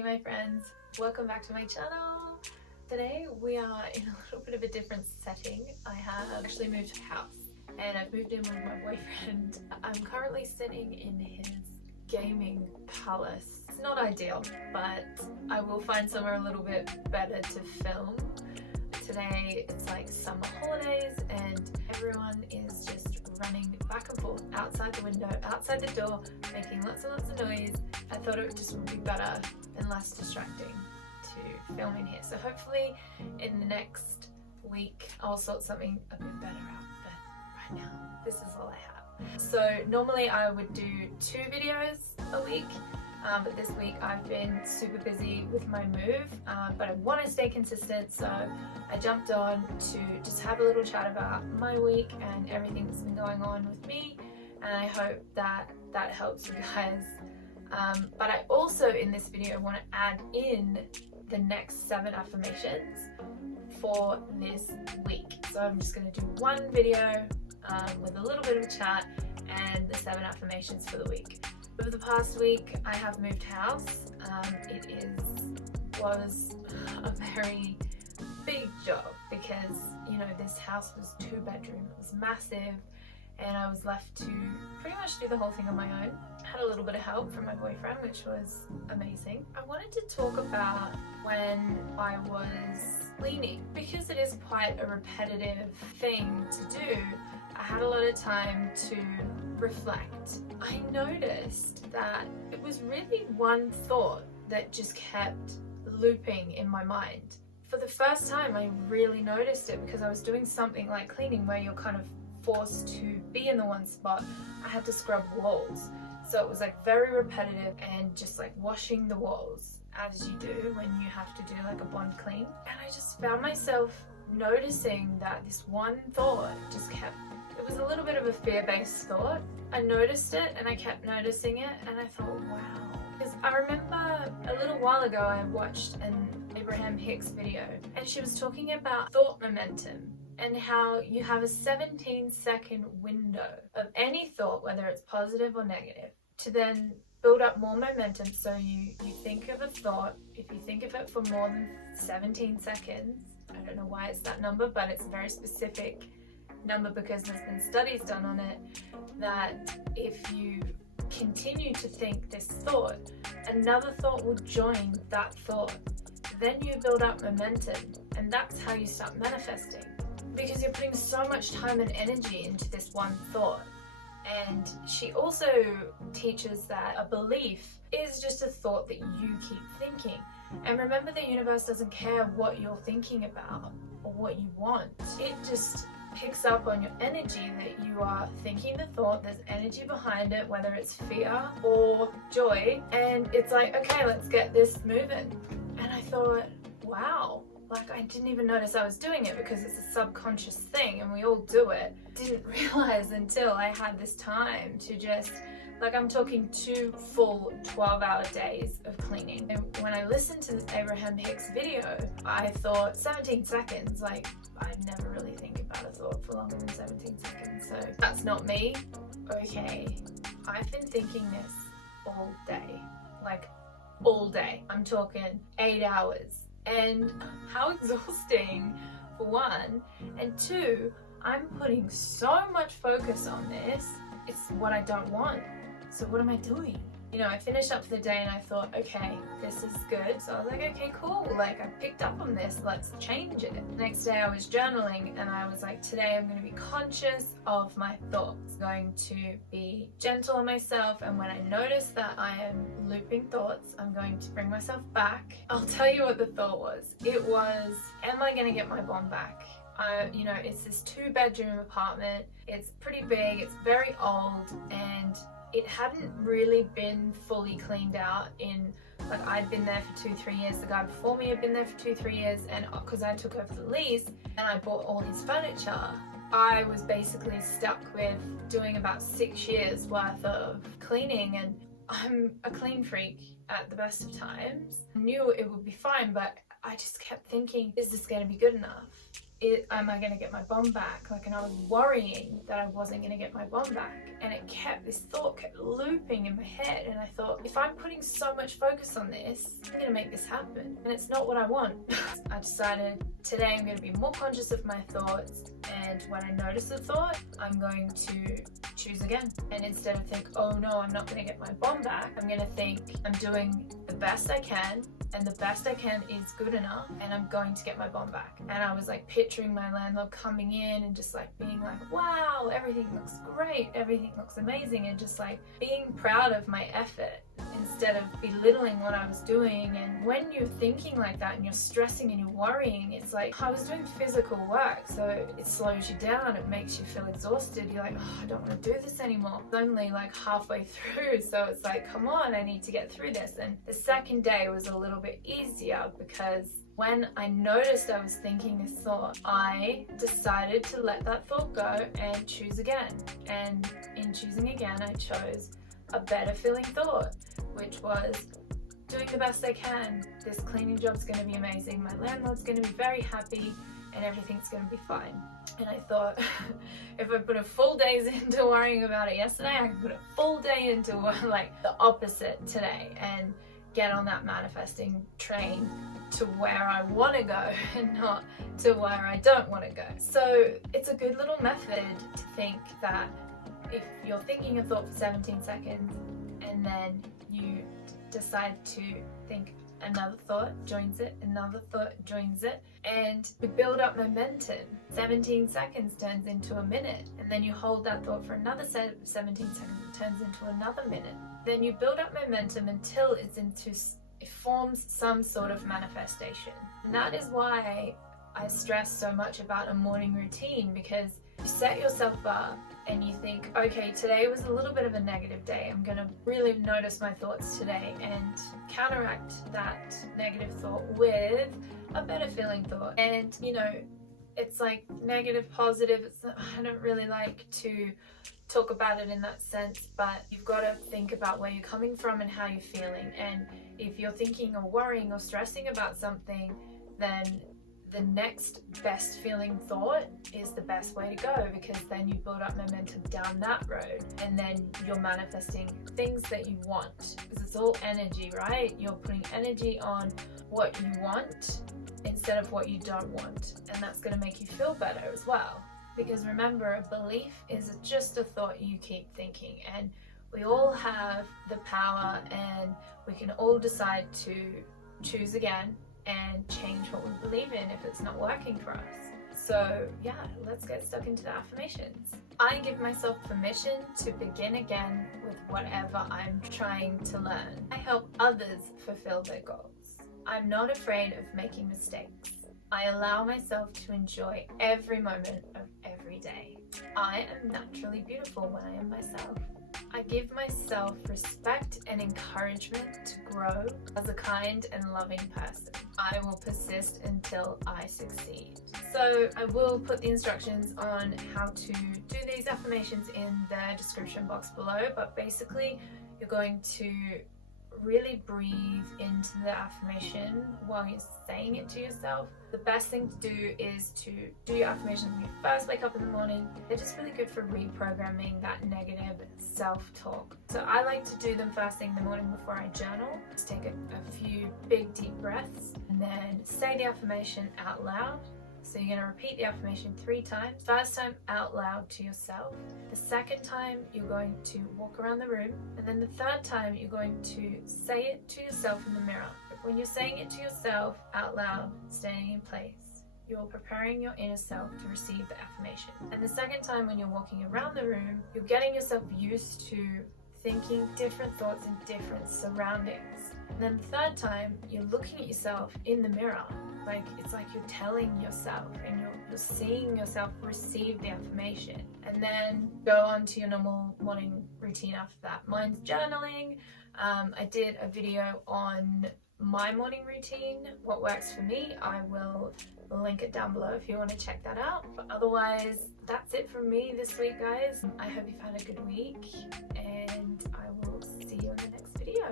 Hey my friends, welcome back to my channel. Today we are in a little bit of a different setting. I have actually moved house and I've moved in with my boyfriend. I'm currently sitting in his gaming palace. It's not ideal, but I will find somewhere a little bit better to film. Today it's like summer holidays and everyone is just running back and forth outside the window, outside the door, making lots and lots of noise. I thought it just would be better and less distracting to film in here. So hopefully in the next week I'll sort something a bit better out, but right now this is all I have. So normally I would do 2 videos a week, but this week I've been super busy with my move, but I want to stay consistent, so I jumped on to just have a little chat about my week and everything that's been going on with me, and I hope that that helps you guys. But I also in this video want to add in the next 7 affirmations for this week. So I'm just going to do one video with a little bit of a chat and the 7 affirmations for the week. Over the past week I have moved house. Was a very big job because, you know, this house was 2-bedroom, it was massive, and I was left to pretty much do the whole thing on my own. Had a little bit of help from my boyfriend, which was amazing. I wanted to talk about when I was cleaning, because it is quite a repetitive thing to do. I had a lot of time to reflect. I noticed that it was really one thought that just kept looping in my mind. For the first time I really noticed it because I was doing something like cleaning where you're kind of forced to be in the one spot. I had to scrub walls, so it was like very repetitive and just like washing the walls as you do when you have to do like a bond clean. And I just found myself noticing that this one thought just kept, it was a little bit of a fear-based thought. I noticed it and I kept noticing it and I thought, wow. Because I remember a little while ago I watched an Abraham Hicks video and she was talking about thought momentum and how you have a 17-second window of any thought, whether it's positive or negative, to then build up more momentum. So you think of a thought, if you think of it for more than 17 seconds, I don't know why it's that number, but it's a very specific number because there's been studies done on it, that if you continue to think this thought, another thought will join that thought. Then you build up momentum, and that's how you start manifesting, because you're putting so much time and energy into this one thought. And she also teaches that a belief is just a thought that you keep thinking. And remember, the universe doesn't care what you're thinking about or what you want. It just picks up on your energy that you are thinking the thought, there's energy behind it, whether it's fear or joy, and it's like, okay, let's get this moving. And I thought, wow, like I didn't even notice I was doing it because it's a subconscious thing and we all do it. Didn't realize until I had this time to just, like, I'm talking 2 full 12-hour days of cleaning. And when I listened to the Abraham Hicks video, I thought 17 seconds, like I'd never really think about a thought for longer than 17 seconds. So that's not me. Okay, I've been thinking this all day, like all day. I'm talking 8 hours. And how exhausting, for one, and 2, I'm putting so much focus on this. It's what I don't want. So what am I doing? You know, I finished up for the day and I thought, okay, this is good. So I was like, okay, cool. Like I picked up on this, let's change it. The next day I was journaling and I was like, today I'm going to be conscious of my thoughts. Going to be gentle on myself. And when I notice that I am looping thoughts, I'm going to bring myself back. I'll tell you what the thought was. It was, am I going to get my bond back? You know, it's this 2-bedroom apartment. It's pretty big. It's very old, and it hadn't really been fully cleaned out in, like, I'd been there for 2-3 years, the guy before me had been there for 2-3 years, and because I took over the lease and I bought all his furniture, I was basically stuck with doing about 6 years worth of cleaning. And I'm a clean freak at the best of times. I knew it would be fine, but I just kept thinking, is this going to be good enough? am I going to get my bomb back? Like, and I was worrying that I wasn't going to get my bomb back. And this thought kept looping in my head. And I thought, if I'm putting so much focus on this, I'm going to make this happen. And it's not what I want. I decided today I'm going to be more conscious of my thoughts. And when I notice a thought, I'm going to choose again. And instead of think, oh no, I'm not going to get my bomb back, I'm going to think I'm doing the best I can. And the best I can is good enough, and I'm going to get my bomb back. And I was like picturing my landlord coming in and just like being like, wow, everything looks great, everything looks amazing, and just like being proud of my effort instead of belittling what I was doing. And when you're thinking like that and you're stressing and you're worrying, it's like, I was doing physical work, so it slows you down, it makes you feel exhausted. You're like, oh, I don't want to do this anymore. It's only like halfway through, so it's like, come on, I need to get through this. And the second day was a little bit easier because when I noticed I was thinking this thought, I decided to let that thought go and choose again. And in choosing again, I chose a better feeling thought, which was doing the best I can. This cleaning job's going to be amazing. My landlord's going to be very happy and everything's going to be fine. And I thought, if I put a full day's into worrying about it yesterday, I can put a full day into like the opposite today and get on that manifesting train to where I want to go and not to where I don't want to go. So it's a good little method to think that if you're thinking a thought for 17 seconds and then you decide to think another thought joins it, another thought joins it, and you build up momentum. 17 seconds turns into a minute, and then you hold that thought for another 17 seconds, it turns into another minute. Then you build up momentum until it forms some sort of manifestation. And that is why I stress so much about a morning routine, because you set yourself up and you think, okay, today was a little bit of a negative day. I'm going to really notice my thoughts today and counteract that negative thought with a better feeling thought. And, you know, it's like negative, positive. I don't really like to talk about it in that sense, but you've got to think about where you're coming from and how you're feeling. And if you're thinking or worrying or stressing about something, then the next best feeling thought is the best way to go, because then you build up momentum down that road and then you're manifesting things that you want, because it's all energy, right? You're putting energy on what you want instead of what you don't want, and that's going to make you feel better as well. Because remember, a belief is just a thought you keep thinking, and we all have the power, and we can all decide to choose again and change what we believe in if it's not working for us. So yeah, let's get stuck into the affirmations. I give myself permission to begin again with whatever I'm trying to learn. I help others fulfill their goals. I'm not afraid of making mistakes. I allow myself to enjoy every moment of every day. I am naturally beautiful when I am myself. I give myself respect and encouragement to grow as a kind and loving person. I will persist until I succeed. So I will put the instructions on how to do these affirmations in the description box below, but basically you're going to really breathe into the affirmation while you're saying it to yourself. The best thing to do is to do your affirmations when you first wake up in the morning. They're just really good for reprogramming that negative self-talk. So I like to do them first thing in the morning before I journal. Just take a few big deep breaths and then say the affirmation out loud. So you're going to repeat the affirmation 3 times. First time out loud to yourself. The second time you're going to walk around the room. And then the third time you're going to say it to yourself in the mirror. When you're saying it to yourself out loud, standing in place, you're preparing your inner self to receive the affirmation. And the second time when you're walking around the room, you're getting yourself used to thinking different thoughts in different surroundings. And then the third time, you're looking at yourself in the mirror. Like, it's like you're telling yourself and you're seeing yourself receive the affirmation. And then go on to your normal morning routine after that. Mine's journaling. I did a video on my morning routine, what works for me. I will link it down below if you want to check that out. But otherwise, that's it from me this week, guys. I hope you've had a good week, and I will see you in the next video.